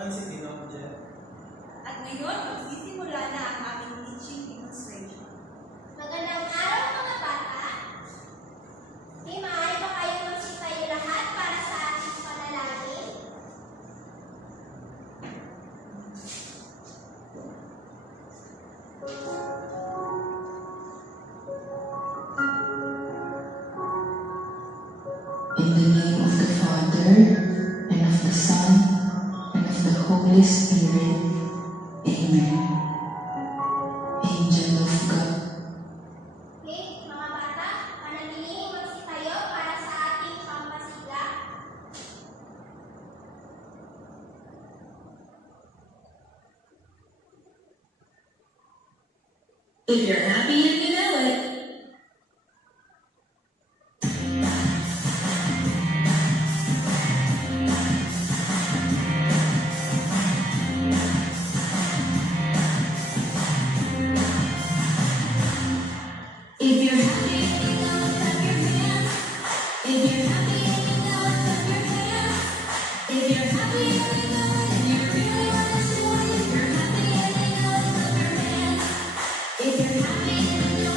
naman si Tinong Jeff. At ngayon, magsisimula na ang aming teaching demonstration. Magandang araw mga bata! May maaari ba kayong magsitayo lahat para sa ating panalangin? In the name of the Father, and of the Son, and of the Holy Spirit. Amen. Angel of God, Okay, mga bata, manatiling magsitayo para sa ating pampasigla. If you're happy and you know it. If you're happy and you know it, clap your hands. If you're happy and you know it, clap your hands. If you're happy and you know it, and you really want to show it, if you're happy and you know it, clap your hands. If you're happy and you know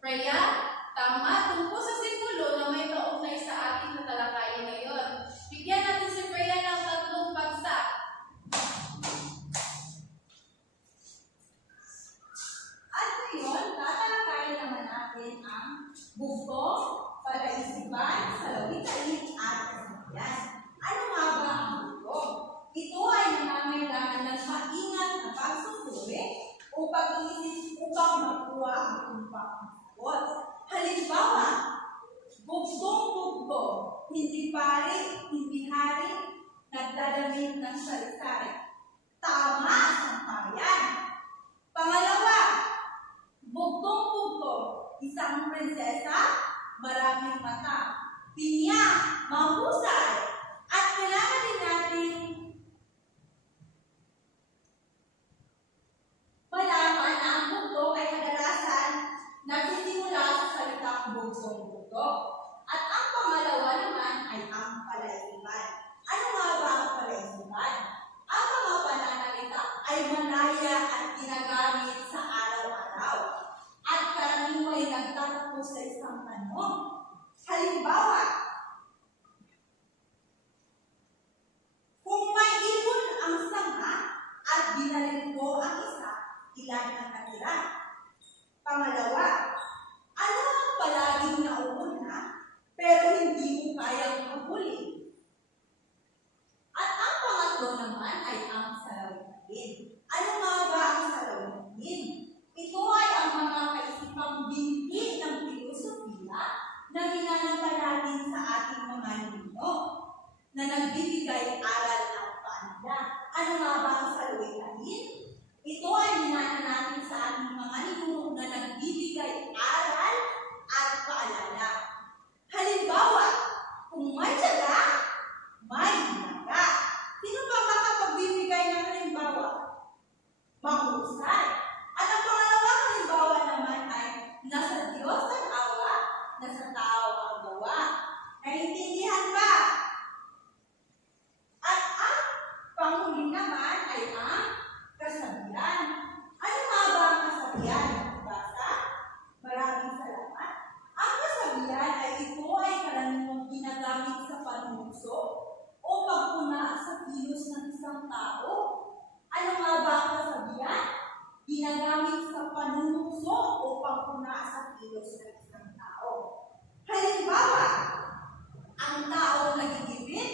Freya, tama tungkol sa simbolo na may kaugnay sa ating tatalakayin ngayon. Bigyan natin si Freya ng 3 bagsak. At ngayon, tatalakayin naman natin ang bugtong, palaisipan, salawitain, at kasabihan. Ano nga ba ang bugtong? Ito ay nangangailangan ng maingat na pagsusuri o pag-iisip upang makuha ang tumpang sagot. Halimbawa, bugtong-bugtong, hindi pari, hindi hari, nagdadamit ng sari-sari. Tama ang sampayan. Pangalawa, bugtong-bugtong, isang prinsesa, maraming mata, pinya, mahusay, at kailangan din natin malaman na ang bugtong ay kadalasan nagsisimula sa salitang bugtong-bugtong. At ang pangalawa naman ay ang palaisipan. Ano nga ba ang palaisipan? Ang mga pananalita ay malaya at ginagamit sa araw-araw. At karaniwan ay nagtatapos sa isang tanong. Halimbawa, kung may ibon ang sanga at binalik ko ang isa, ilan ang natira? Pangalawa, ano ang palaging nauuna pero hindi mo kayang mahuli? At ang pangatlo naman ay ang salawitin. Ano nga ba ang salawitin? Ito ay ang mga kaisipang binhi ng filosofiya na ginagawa natin sa ating mga ninuno na nagbibigay aral at paalala. Ano nga ba ang salawitin? Ito ay ginagawa natin sa ating mga ninuno na nagbibigay aral at paalala. Halimbawa, kung may tiyaga, may hinaga. Sino ba makapagbibigay ng halimbawa? Mahusay. At ang pangalawang halimbawa naman ay nasa Diyos ang awa, nasa tao ang gawa. Naiintindihan ba? At ang panghuli naman ay ang kasabihan. Ano nga ba ang kasabihan? Basta? Maraming salamat. Ang kasabihan ay ito ay karaniwang ginagamit sa panunso o pagpuna sa kilos ng isang tao. Ano nga ba ang kasabihan? Ginagamit sa panunso o pagpuna sa kilos ng isang tao. Halimbawa, ang taong nagigipit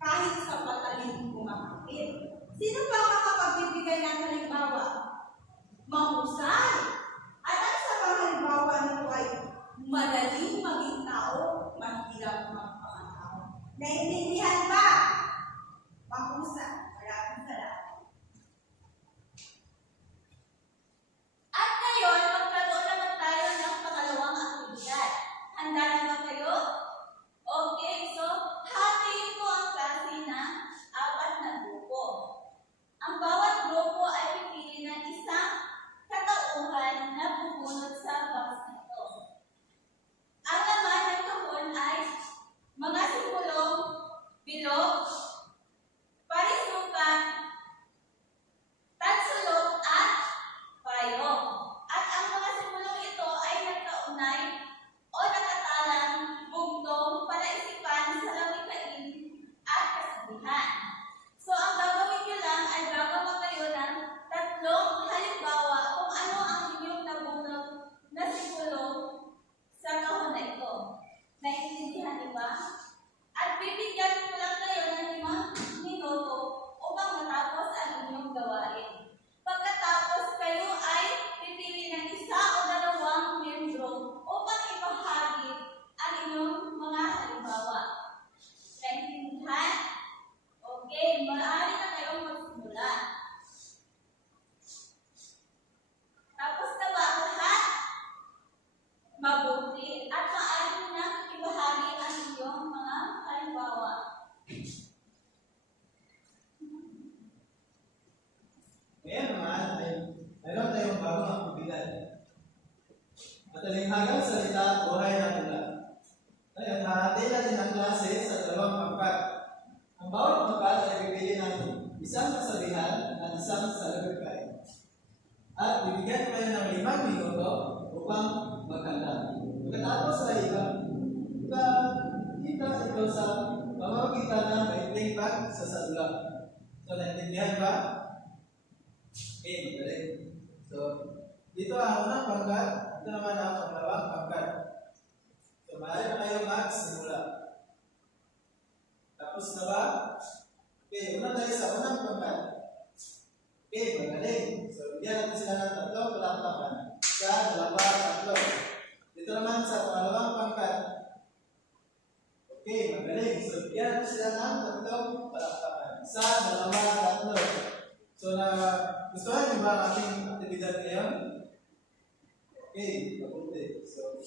kahit sa patalim kumakapit. Sino ba makapagbibigay ng halimbawa? Mahusay. At ang sa panghalimbawa nito ay madaling maging tao, mahirap magpakatao. Naintindihan ba? Mahusay. Maraming salamat. At ngayon, magkaroon naman tayo ng pangalawang aktibidad. Handa na ba kayo? Okay, so hatiin ko ang klase ng 4 na grupo. Ang bawat grupo ay pipili ng isang katauhan na bubunot sa box na ito. Ang laman ng kahon ay mga simbolong bilog, pares At bibigyan ko kayo ng 5 minuto upang magkanta. Pagkatapos ay kita ito sa pamamagitan ng maikling pagsasadula. So, naintindihan ba? Okay, magaling. So, dito ang unang pangkat, ito naman ang pangalawang pangkat. So, maaari na kayo magsimula. Tapos na ba? Okay, una tayo sa unang pangkat. Okay, magaling. So, bigyan natin sila ng 3 palakpakan. 1, 2, 3. Dito naman sa pangalawang pangkat. Okay, magaling. So, bigyan natin sila ng 3 palakpakan. 1, 2, 3. So, gustuhan niyo ba ang ating aktibidad ngayon? Okay, mabuti. So,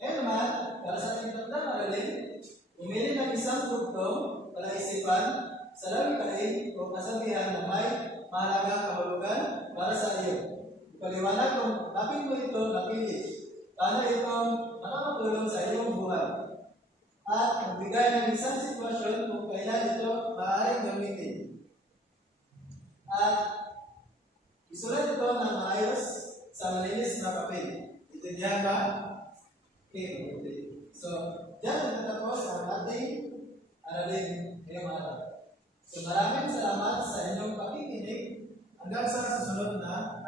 ngayon naman, para sa ating 3 magaling, umili ng isang tugtong, palaisipan, sa lawikain o kasabihan na may mahalagang kahulugan para sa iyo. Ipaliwanag kung bakit mo ito napili, paano ito makakatulong sa iyong buhay, at magbigay ng isang sitwasyon kung kailan ito maaaring gamitin. At isulat ito ng maayos sa malinis na papel. Intindihan ba? Okay, mabuti. So, diyan natatapos ang ating aralin ngayong araw. So, maraming salamat sa inyong pakikinig hanggang sa susunod na